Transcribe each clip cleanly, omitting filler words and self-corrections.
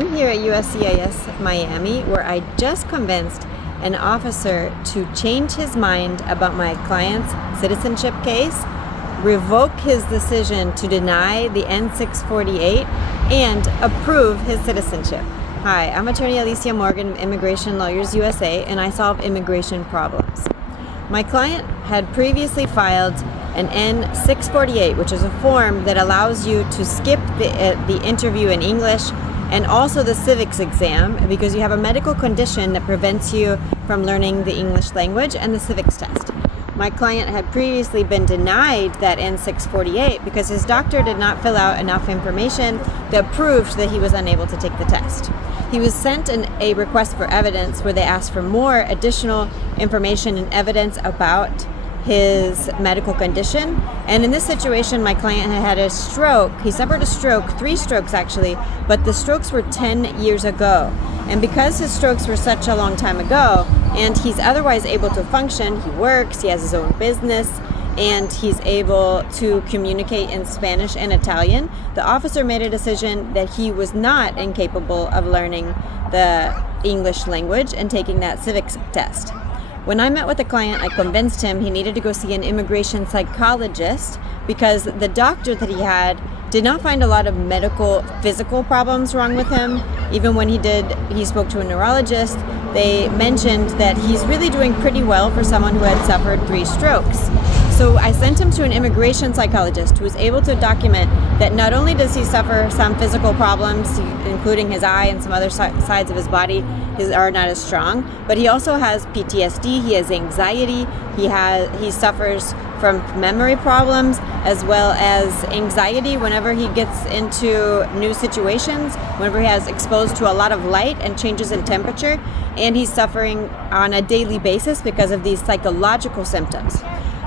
I'm here at USCIS Miami, where I just convinced an officer to change his mind about my client's citizenship case, revoke his decision to deny the N648, and approve his citizenship. Hi, I'm attorney Alicia Morgan of Immigration Lawyers USA, and I solve immigration problems. My client had previously filed an N648, which is a form that allows you to skip the interview in English and also the civics exam because you have a medical condition that prevents you from learning the English language and the civics test. My client had previously been denied that N648 because his doctor did not fill out enough information that proved that he was unable to take the test. He was sent a request for evidence where they asked for more additional information and evidence about his medical condition. And in this situation, my client had a stroke. He suffered a stroke, 3 strokes actually, but the strokes were 10 years ago. And because his strokes were such a long time ago, and he's otherwise able to function, he works, he has his own business, and he's able to communicate in Spanish and Italian, the officer made a decision that he was not incapable of learning the English language and taking that civics test. When I met with the client, I convinced him he needed to go see an immigration psychologist because the doctor that he had did not find a lot of medical, physical problems wrong with him. Even when he spoke to a neurologist, they mentioned that he's really doing pretty well for someone who had suffered 3 strokes. So I sent him to an immigration psychologist who was able to document that not only does he suffer some physical problems, including his eye and some other sides of his body are not as strong, but he also has PTSD, he has anxiety, he suffers from memory problems, as well as anxiety whenever he gets into new situations, whenever he has exposed to a lot of light and changes in temperature, and he's suffering on a daily basis because of these psychological symptoms.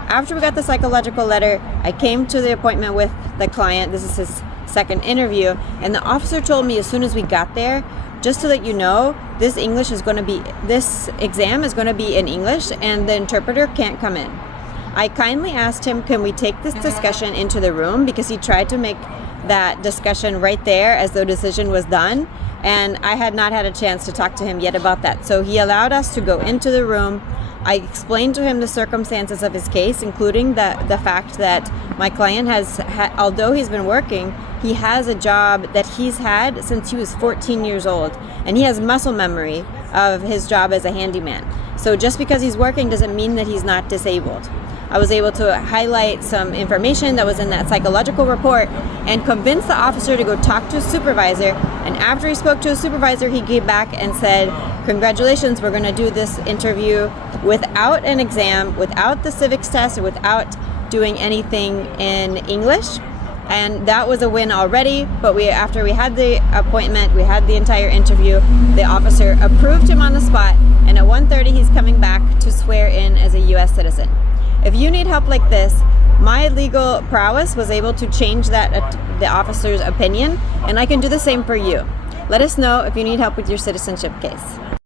After we got the psychological letter, I came to the appointment with the client. This is his second interview, and the officer told me as soon as we got there, just to let you know, this exam is going to be in English and the interpreter can't come in. I kindly asked him, can we take this discussion into the room, because he tried to make that discussion right there as the decision was done, and I had not had a chance to talk to him yet about that. So he allowed us to go into the room. I explained to him the circumstances of his case, including the fact that my client although he's been working, he has a job that he's had since he was 14 years old, and he has muscle memory of his job as a handyman. So just because he's working doesn't mean that he's not disabled. I was able to highlight some information that was in that psychological report and convince the officer to go talk to his supervisor. And after he spoke to his supervisor, he came back and said, congratulations, we're going to do this interview without an exam, without the civics test, or without doing anything in English. And that was a win already, but after we had the appointment, we had the entire interview, the officer approved him on the spot, and at 1:30 he's coming back to swear in as a U.S. citizen. If you need help like this, my legal prowess was able to change the officer's opinion, and I can do the same for you. Let us know if you need help with your citizenship case.